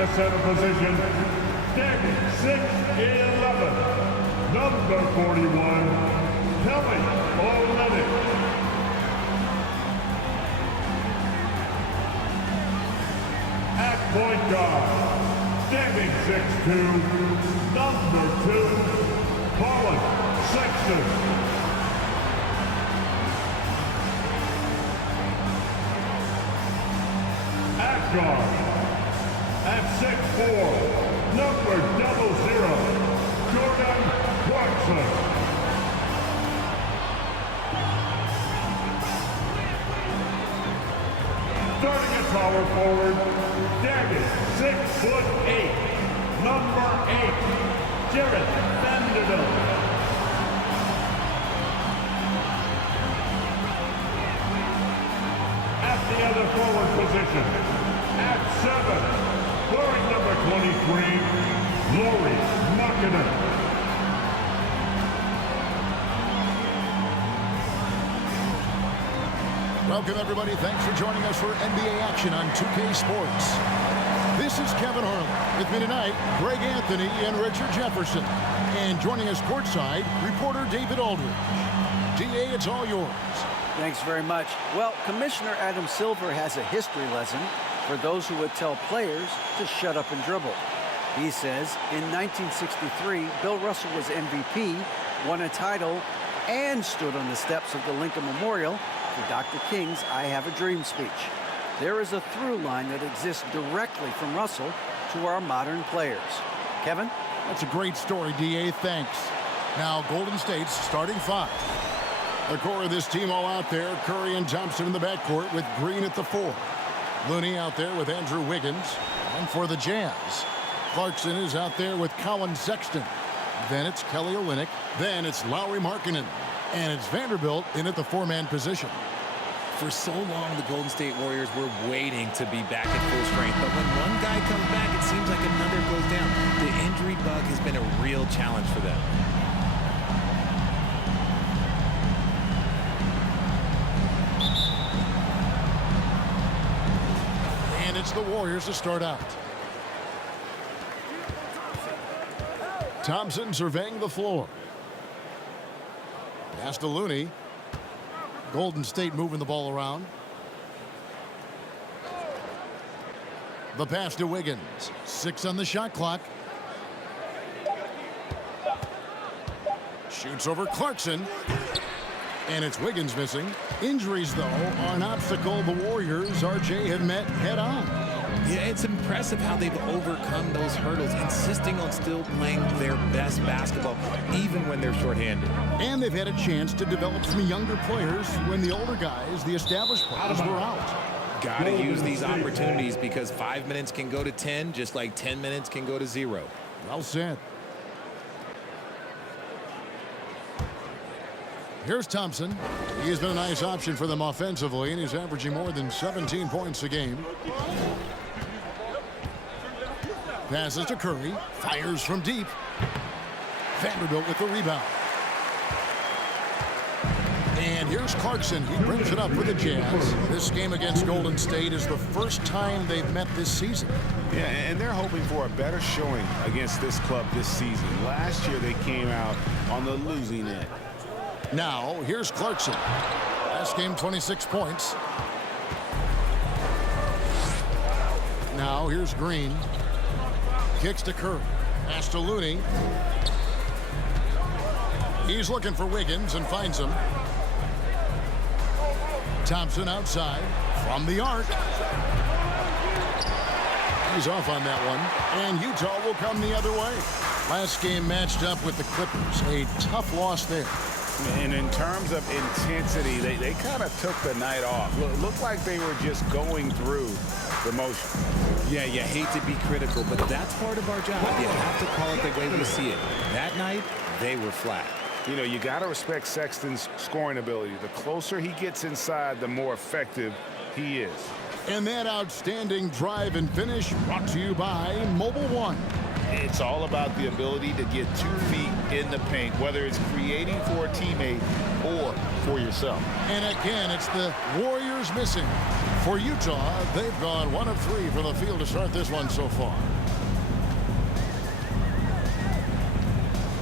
the center position, standing 6'11", number 41, Kelly Olynyk. At point guard, standing 6'2", number 2, Colin Sexton. At guard, at 6'4", number 00, Jordan Clarkson. Starting at power forward, standing 6'8", number 8, Jared Vanderbilt. At the other forward position, at 7, wearing number 23, Lauri Markkanen. Welcome, everybody. Thanks for joining us for NBA action on 2K Sports. This is Kevin Harlan. With me tonight, Greg Anthony and Richard Jefferson. And joining us courtside, reporter David Aldridge. DA, it's all yours. Thanks very much. Well, Commissioner Adam Silver has a history lesson for those who would tell players to shut up and dribble. He says in 1963, Bill Russell was MVP, won a title, and stood on the steps of the Lincoln Memorial for Dr. King's I Have a Dream speech. There is a through line that exists directly from Russell to our modern players. Kevin? That's a great story, DA. Thanks. Now, Golden State's starting five. The core of this team all out there, Curry and Thompson in the backcourt with Green at the 4. Looney out there with Andrew Wiggins. And for the Jazz, Clarkson is out there with Colin Sexton. Then it's Kelly Olynyk. Then it's Lauri Markkanen. And it's Vanderbilt in at the 4-man position. For so long, the Golden State Warriors were waiting to be back at full strength. But when one guy comes back, it seems like another goes down. The injury bug has been a real challenge for them. And it's the Warriors to start out. Thompson surveying the floor. Pass to Looney. Golden State moving the ball around. The pass to Wiggins. 6 on the shot clock. Shoots over Clarkson. And it's Wiggins missing. Injuries, though, are an obstacle the Warriors, RJ, have met head-on. Yeah, it's impressive how they've overcome those hurdles, insisting on still playing their best basketball, even when they're shorthanded. And they've had a chance to develop some younger players when the older guys, the established players, were out. Got to use these opportunities because 5 minutes can go to 10, just like 10 minutes can go to 0. Well said. Here's Thompson. He's been a nice option for them offensively, and he's averaging more than 17 points a game. Passes to Curry. Fires from deep. Vanderbilt with the rebound. And here's Clarkson. He brings it up for the Jazz. This game against Golden State is the first time they've met this season. Yeah, and they're hoping for a better showing against this club this season. Last year they came out on the losing end. Now, here's Clarkson. Last game, 26 points. Now, here's Green. Kicks to Curry. Pass to Looney. He's looking for Wiggins and finds him. Thompson outside from the arc. He's off on that one. And Utah will come the other way. Last game matched up with the Clippers. A tough loss there. And in terms of intensity, they kind of took the night off. Looked like they were just going through the motion. Yeah, you hate to be critical, but that's part of our job. You have to call it the way we see it. That night, they were flat. You know, you got to respect Sexton's scoring ability. The closer he gets inside, the more effective he is. And that outstanding drive and finish brought to you by Mobile One. It's all about the ability to get 2 feet in the paint, whether it's creating for a teammate or for yourself. And again, it's the Warriors missing. For Utah, they've gone 1 of 3 from the field to start this one so far.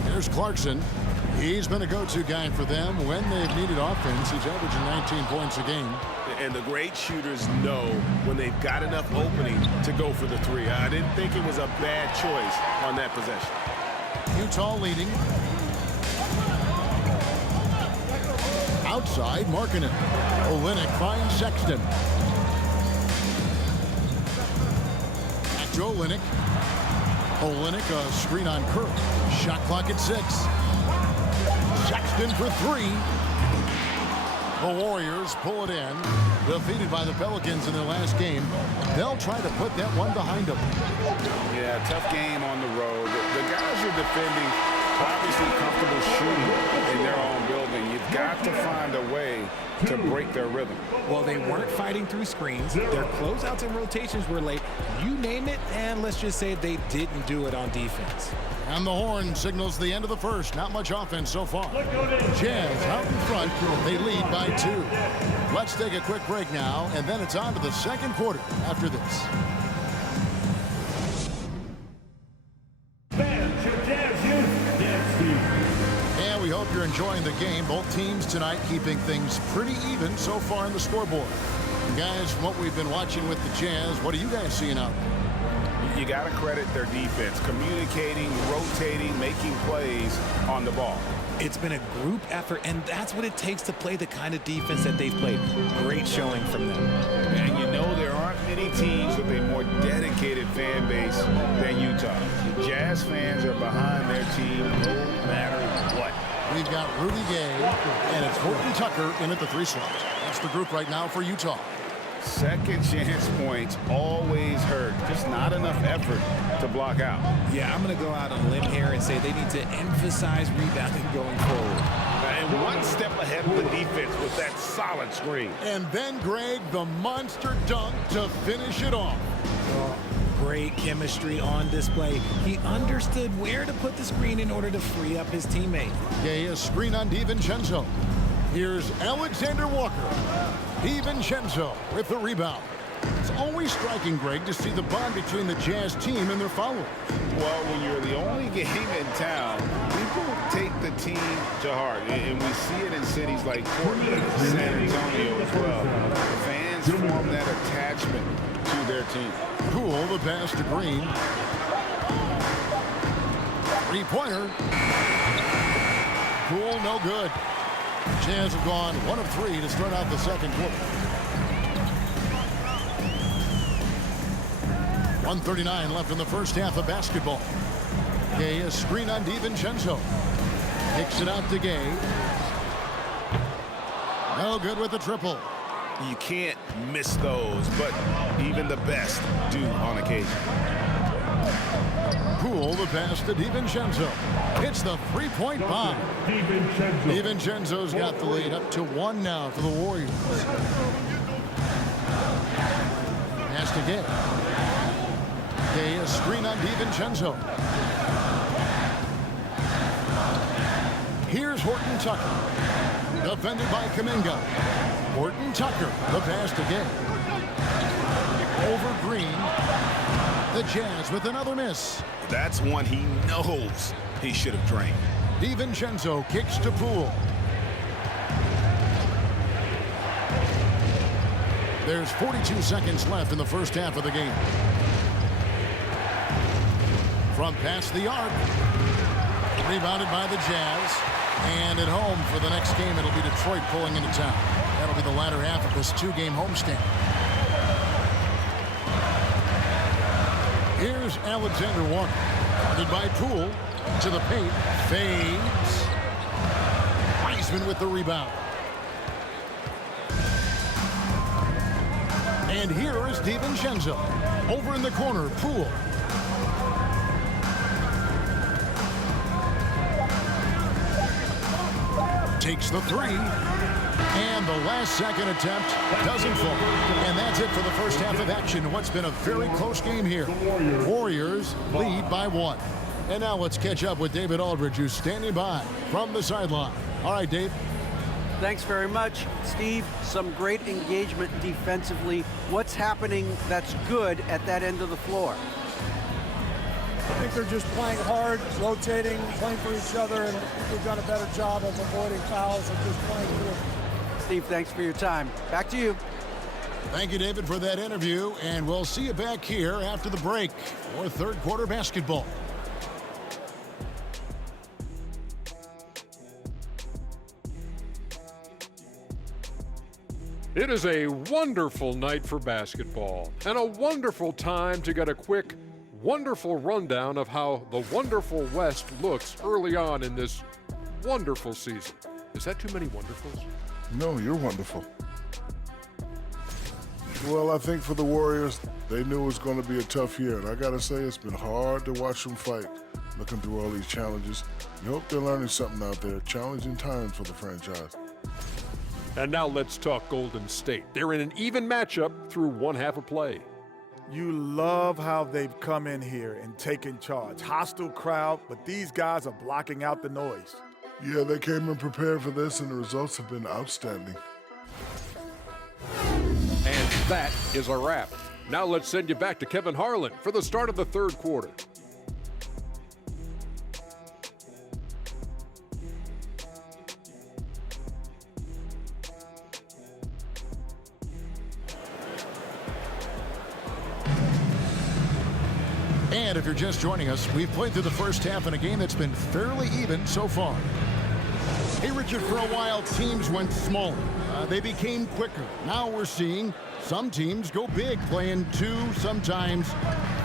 Here's Clarkson. He's been a go-to guy for them when they've needed offense. He's averaging 19 points a game. And the great shooters know when they've got enough opening to go for the 3. I didn't think it was a bad choice on that possession. Utah leading. Outside, Markkanen. Olynyk finds Sexton. Back to Olynyk. Olynyk, a screen on Curry. Shot clock at 6. Sexton for 3. The Warriors pull it in. Defeated by the Pelicans in their last game. They'll try to put that one behind them. Yeah, tough game on the road. The guys you're defending obviously comfortable shooting in their own building. You've got to find a way to break their rhythm. Well, they weren't fighting through screens. Their closeouts and rotations were late. You name it, and let's just say they didn't do it on defense. And the horn signals the end of the first. Not much offense so far. Jazz out in front. They lead by 2. Let's take a quick break now, and then it's on to the second quarter after this. Fans, your Jazz youth dance team. And we hope you're enjoying the game. Both teams tonight keeping things pretty even so far in the scoreboard. Guys, from what we've been watching with the Jazz, what are you guys seeing out there? You got to credit their defense, communicating, rotating, making plays on the ball. It's been a group effort, and that's what it takes to play the kind of defense that they've played. Great showing from them. And you know there aren't many teams with a more dedicated fan base than Utah. The Jazz fans are behind their team no matter what. We've got Rudy Gay, and it's Horton Tucker in at the 3 slot. That's the group right now for Utah. Second chance points always hurt. Just not enough effort to block out. Yeah, I'm going to go out on a limb here and say they need to emphasize rebounding going forward. And one step ahead of the defense with that solid screen. And then Greg, the monster dunk to finish it off. Great chemistry on display. He understood where to put the screen in order to free up his teammate. Gay, a screen on DiVincenzo. Here's Alexander Walker. DiVincenzo with the rebound. It's always striking, Greg, to see the bond between the Jazz team and their followers. Well, when you're the only game in town, people take the team to heart. And we see it in cities like Portland, San Antonio as well. The fans form that attachment to their team. Poole, the pass to Green. 3-pointer. Poole, no good. Jazz have gone 1 of 3 to start out the second quarter. 1:39 left in the first half of basketball. Gay, a screen on DiVincenzo. Kicks it out to Gay. No good with the triple. You can't miss those, but even the best do on occasion. Poole, the pass to DiVincenzo. Hits the 3-point bomb. DiVincenzo's got the lead up to 1 now for the Warriors. Pass to Gay. Gay, a screen on DiVincenzo. Here's Horton Tucker. Defended by Kuminga. Horton Tucker, the pass to Gay. Over Green. The Jazz with another miss. That's one he knows he should have drained. DiVincenzo kicks to Poole. There's 42 seconds left in the first half of the game. From past the arc. Rebounded by the Jazz. And at home for the next game, it'll be Detroit pulling into town. That'll be the latter half of this 2-game homestand. Here's Alexander Walker. Guarded by Poole. To the paint. Fades. Wiseman with the rebound. And here is DiVincenzo. Over in the corner, Poole. Takes the 3. And the last-second attempt doesn't fall. And that's it for the first half of action. What's been a very close game here. Warriors lead by 1. And now let's catch up with David Aldridge, who's standing by from the sideline. All right, Dave. Thanks very much, Steve. Some great engagement defensively. What's happening that's good at that end of the floor? I think they're just playing hard, rotating, playing for each other, and we've done a better job of avoiding fouls and just playing through. Steve, thanks for your time. Back to you. Thank you, David, for that interview, and we'll see you back here after the break for third quarter basketball. It is a wonderful night for basketball and a wonderful time to get a quick, wonderful rundown of how the wonderful West looks early on in this wonderful season. Is that too many wonderfuls? No, you're wonderful. Well, I think for the Warriors, they knew it was going to be a tough year. And I got to say, it's been hard to watch them fight, looking through all these challenges. You hope they're learning something out there. Challenging times for the franchise. And now let's talk Golden State. They're in an even matchup through one half of play. You love how they've come in here and taken charge. Hostile crowd, but these guys are blocking out the noise. Yeah, they came in prepared for this, and the results have been outstanding. And that is a wrap. Now let's send you back to Kevin Harlan for the start of the third quarter. And if you're just joining us, we've played through the first half in a game that's been fairly even so far. Hey, Richard, for a while, teams went smaller. They became quicker. Now we're seeing some teams go big, playing 2, sometimes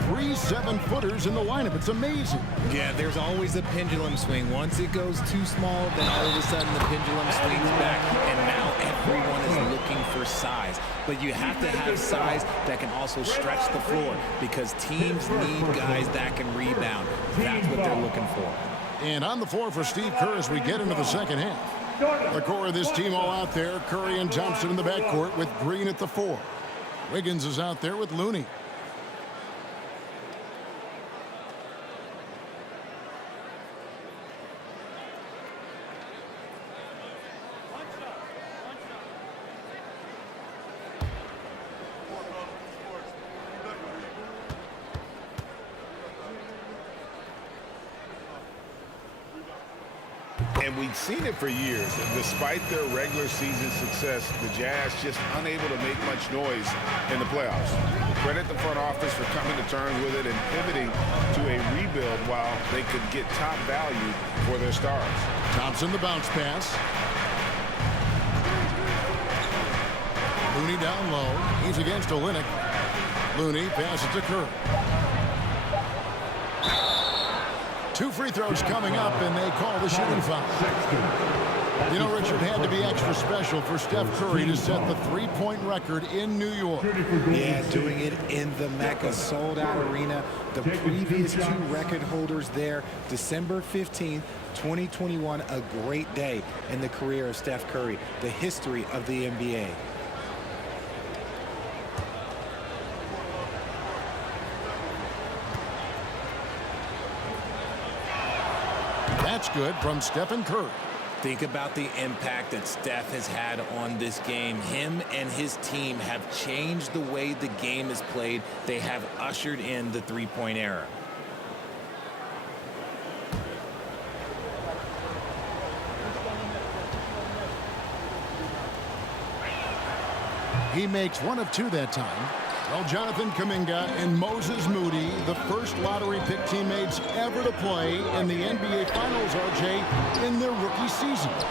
3 7-footers in the lineup. It's amazing. Yeah, there's always a pendulum swing. Once it goes too small, then all of a sudden the pendulum swings back, and now everyone is looking for size. But you have to have size that can also stretch the floor, because teams need guys that can rebound. That's what they're looking for. And on the floor for Steve Kerr as we get into the second half. The core of this team all out there. Curry and Thompson in the backcourt with Green at the 4. Wiggins is out there with Looney. And we've seen it for years. Despite their regular season success, the Jazz just unable to make much noise in the playoffs. Credit the front office for coming to terms with it and pivoting to a rebuild while they could get top value for their stars. Thompson the bounce pass. Looney down low. He's against Olynyk. Looney passes to Curry. 2 free throws coming up, and they call the shooting foul. You know, Richard, had to be extra special for Steph Curry to set the three-point record in New York. Yeah, doing it in the Mecca sold-out arena. The previous 2 record holders there, December 15th, 2021, a great day in the career of Steph Curry, the history of the NBA. That's good from Stephen Curry. Think about the impact that Steph has had on this game. Him and his team have changed the way the game is played. They have ushered in the three-point era. He makes 1 of 2 that time. Well, Jonathan Kuminga and Moses Moody, the first lottery pick teammates ever to play in the NBA Finals, RJ, in their rookie seasons.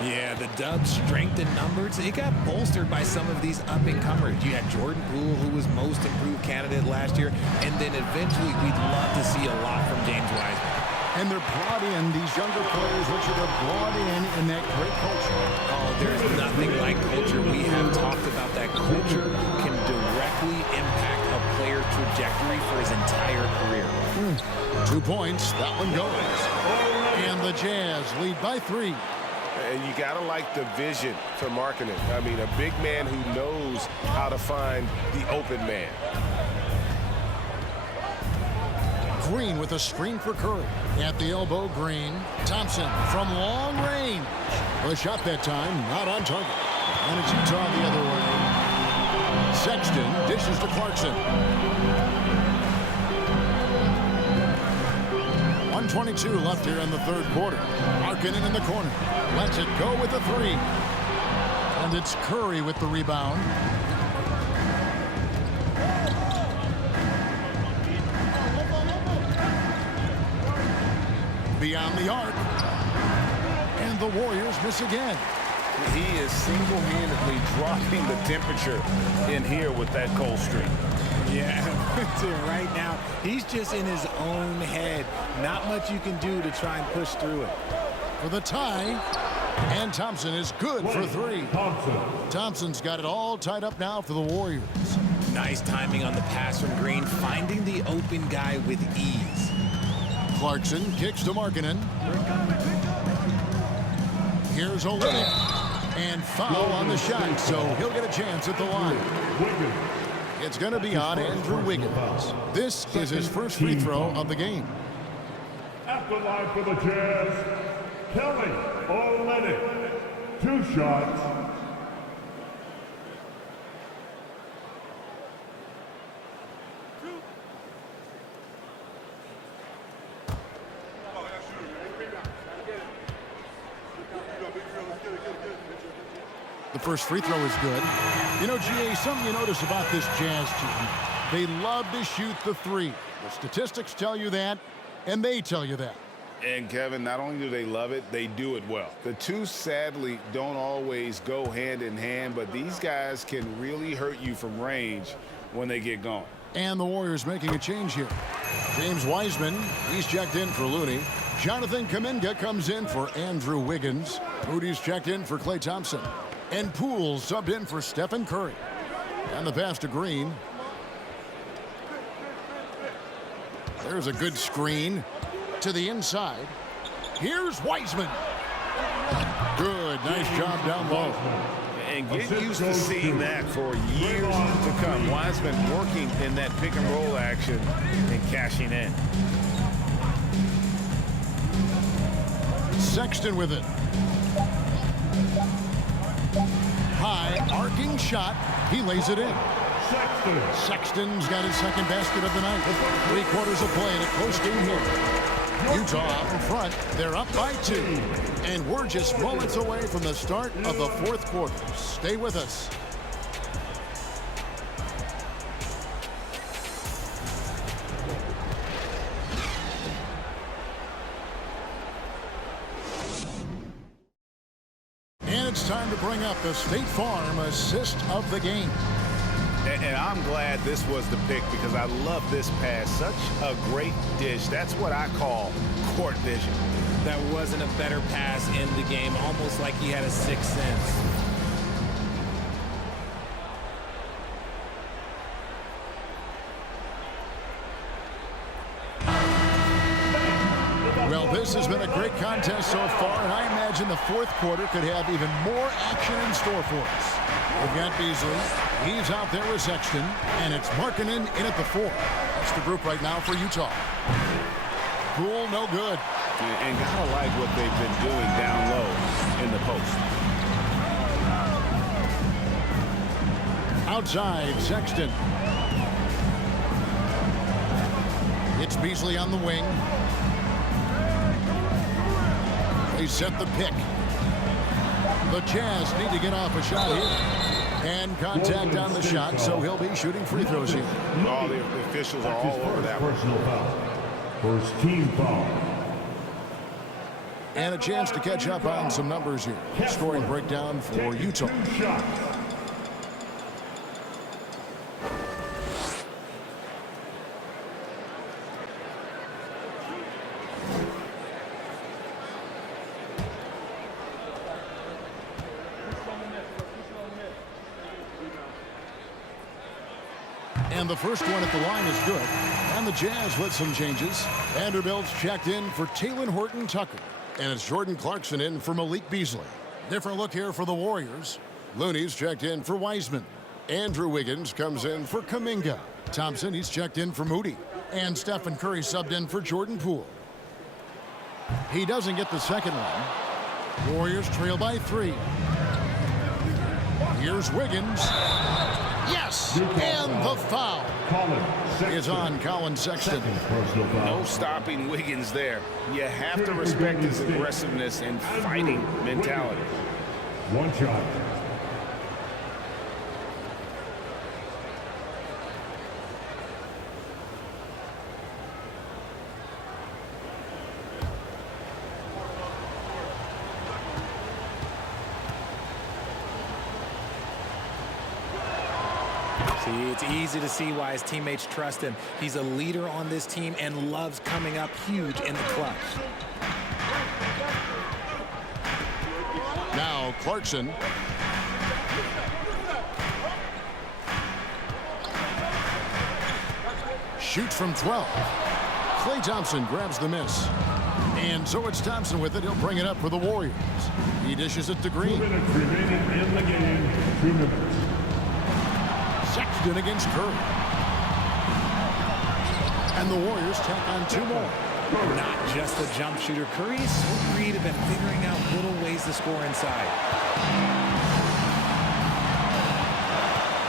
Yeah, the Dubs' strength in numbers, it got bolstered by some of these up-and-comers. You had Jordan Poole, who was most improved candidate last year, and then eventually we'd love to see a lot from James Wiseman. And they're brought in, these younger players, which are brought in that great culture. Oh, there's nothing like culture. We have talked about that culture can directly impact a player's trajectory for his entire career. 2 points, that one goes. And the Jazz lead by 3. And you got to like the vision for Markkanen. I mean, a big man who knows how to find the open man. Green with a screen for Curry. At the elbow, Green. Thompson from long range. A shot that time, not on target. And it's Utah the other way. Sexton dishes to Clarkson. 1:22 left here in the third quarter. Markkanen in the corner. Lets it go with the three. And it's Curry with the rebound. Beyond the arc. And the Warriors miss again. He is single-handedly dropping the temperature in here with that cold streak. Yeah, right now, he's just in his own head. Not much you can do to try and push through it. For the tie, and Thompson is good for three. Thompson's got it all tied up now for the Warriors. Nice timing on the pass from Green, finding the open guy with ease. Clarkson kicks to Markkanen. Here's Olynyk. And foul on the shot, so he'll get a chance at the line. It's going to be on Andrew Wiggins. This is his first free throw of the game. At the line for the Jazz, Kelly Olynyk. 2 shots. The first free throw is good. You know, GA, something you notice about this Jazz team, they love to shoot the three. The statistics tell you that, and they tell you that. And, Kevin, not only do they love it, they do it well. The two, sadly, don't always go hand in hand, but these guys can really hurt you from range when they get going. And the Warriors making a change here. James Wiseman, he's checked in for Looney. Jonathan Kuminga comes in for Andrew Wiggins. Moody's checked in for Klay Thompson. And Poole subbed in for Stephen Curry. And the pass to Green. There's a good screen to the inside. Here's Wiseman. Good, nice job down low. And get used to seeing that for years to come. Wiseman working in that pick and roll action and cashing in. Sexton with it. High arcing shot. He lays it in. Sexton's got his second basket of the night. 3 quarters of play in a close game here. Utah out in front. They're up by 2. And we're just moments away from the start of the fourth quarter. Stay with us. And it's time to bring up the State Farm assist of the game. And I'm glad this was the pick because I love this pass. Such a great dish. That's what I call court vision. That wasn't a better pass in the game, almost like he had a sixth sense. Well, this has been a great contest so far, and I imagine the fourth quarter could have even more action in store for us. We've got Beasley. He's out there with Sexton, and it's Markkanen in at the 4. That's the group right now for Utah. Poole, no good. And gotta like what they've been doing down low in the post. Outside, Sexton. It's Beasley on the wing. They set the pick. The Jazz need to get off a shot here. And contact on the shot, so he'll be shooting free throws here. All the officials are all over that one. Personal foul. First team foul. And a chance to catch up on some numbers here. Scoring breakdown for Utah. And the first one at the line is good. And the Jazz with some changes. Vanderbilt's checked in for Talen Horton-Tucker. And it's Jordan Clarkson in for Malik Beasley. Different look here for the Warriors. Looney's checked in for Wiseman. Andrew Wiggins comes in for Kuminga. Thompson, he's checked in for Moody. And Stephen Curry subbed in for Jordan Poole. He doesn't get the second one. Warriors trail by 3. Here's Wiggins. Yes! And the foul is on Colin Sexton. No stopping Wiggins there. You have to respect his aggressiveness and fighting mentality. One shot. See, it's easy to see why his teammates trust him. He's a leader on this team and loves coming up huge in the clutch. Now Clarkson. Shoots from 12. Klay Thompson grabs the miss. And so it's Thompson with it. He'll bring it up for the Warriors. He dishes it to Green. 2 minutes remaining in the game. 2 minutes. Sexton against Curry. And the Warriors tack on 2 more. Not just a jump shooter. Curry is so creative at figuring out little ways to score inside.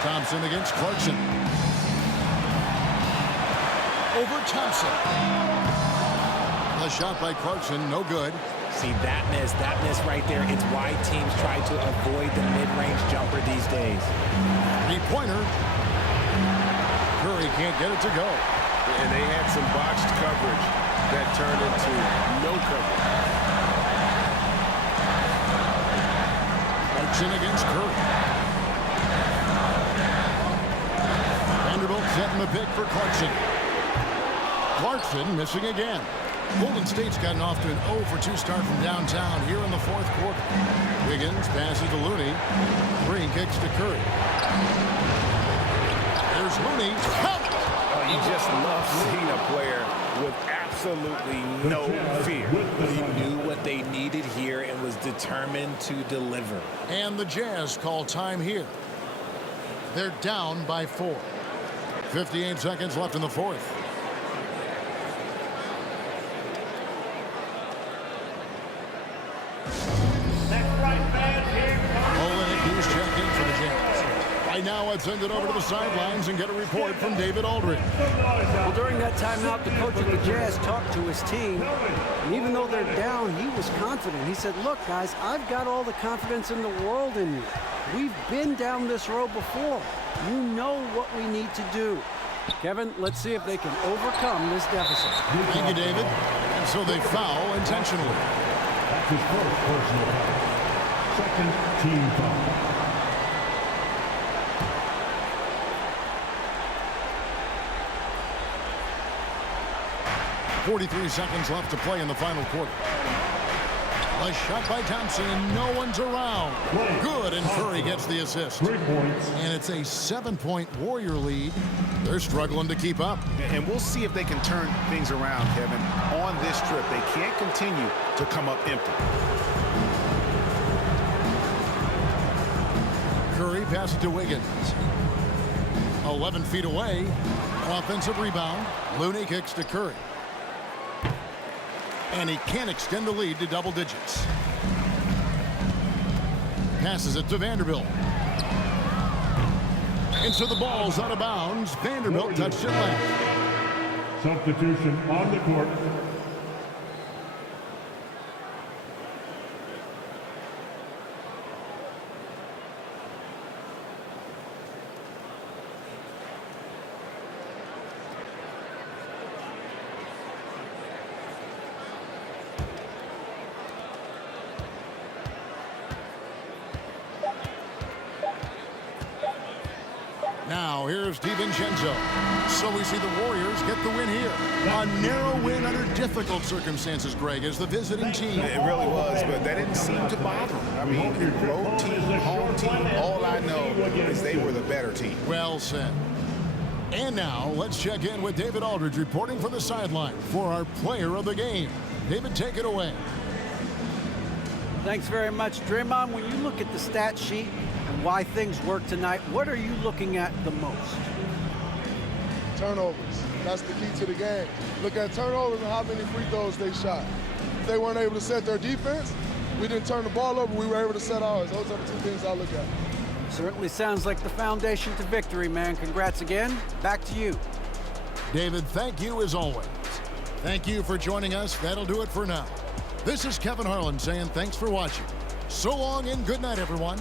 Thompson against Clarkson. Over Thompson. The shot by Clarkson, no good. See, that miss right there. It's why teams try to avoid the mid-range jumper these days. 3-pointer. Curry can't get it to go. And they had some botched coverage that turned into no coverage. Clarkson against Curry. Vanderbilt setting the pick for Clarkson. Clarkson missing again. Golden State's gotten off to an 0-for-2 start from downtown here in the 4th quarter. Wiggins passes to Looney. Green kicks to Curry. There's Looney. Oh, you just love seeing a player with absolutely no fear. He knew what they needed here and was determined to deliver. And the Jazz call time here. They're down by 4. 58 seconds left in the 4th. Right now, let's send it over to the sidelines and get a report from David Aldridge. Well, during that timeout, the coach of the Jazz talked to his team, and even though they're down, he was confident. He said, look, guys, I've got all the confidence in the world in you. We've been down this road before. You know what we need to do. Kevin, let's see if they can overcome this deficit. Thank you, David. And so they foul intentionally. That's his first personal foul. Second team foul. 43 seconds left to play in the final quarter. A shot by Thompson, and no one's around. Good, and Curry gets the assist. 3 points. And it's a 7-point Warrior lead. They're struggling to keep up. And we'll see if they can turn things around, Kevin, on this trip. They can't continue to come up empty. Curry passes to Wiggins. 11 feet away. Offensive rebound. Looney kicks to Curry. And he can't extend the lead to double digits. Passes it to Vanderbilt. And so the ball's out of bounds. Vanderbilt touched it left. Substitution on the court. Now, here's DiVincenzo. So we see the Warriors get the win here. A narrow win under difficult circumstances, Greg, as the visiting team. It really was, but that didn't seem to bother them. I mean, road team, home team, all I know is they were the better team. Well said. And now, let's check in with David Aldridge reporting from the sideline for our player of the game. David, take it away. Thanks very much, Draymond. When you look at the stat sheet and why things work tonight, what are you looking at the most? Turnovers. That's the key to the game. Look at turnovers and how many free throws they shot. If they weren't able to set their defense, we didn't turn the ball over, we were able to set ours. Those are the two things I look at. Certainly sounds like the foundation to victory, man. Congrats again. Back to you. David, thank you as always. Thank you for joining us. That'll do it for now. This is Kevin Harlan saying thanks for watching. So long and good night, everyone.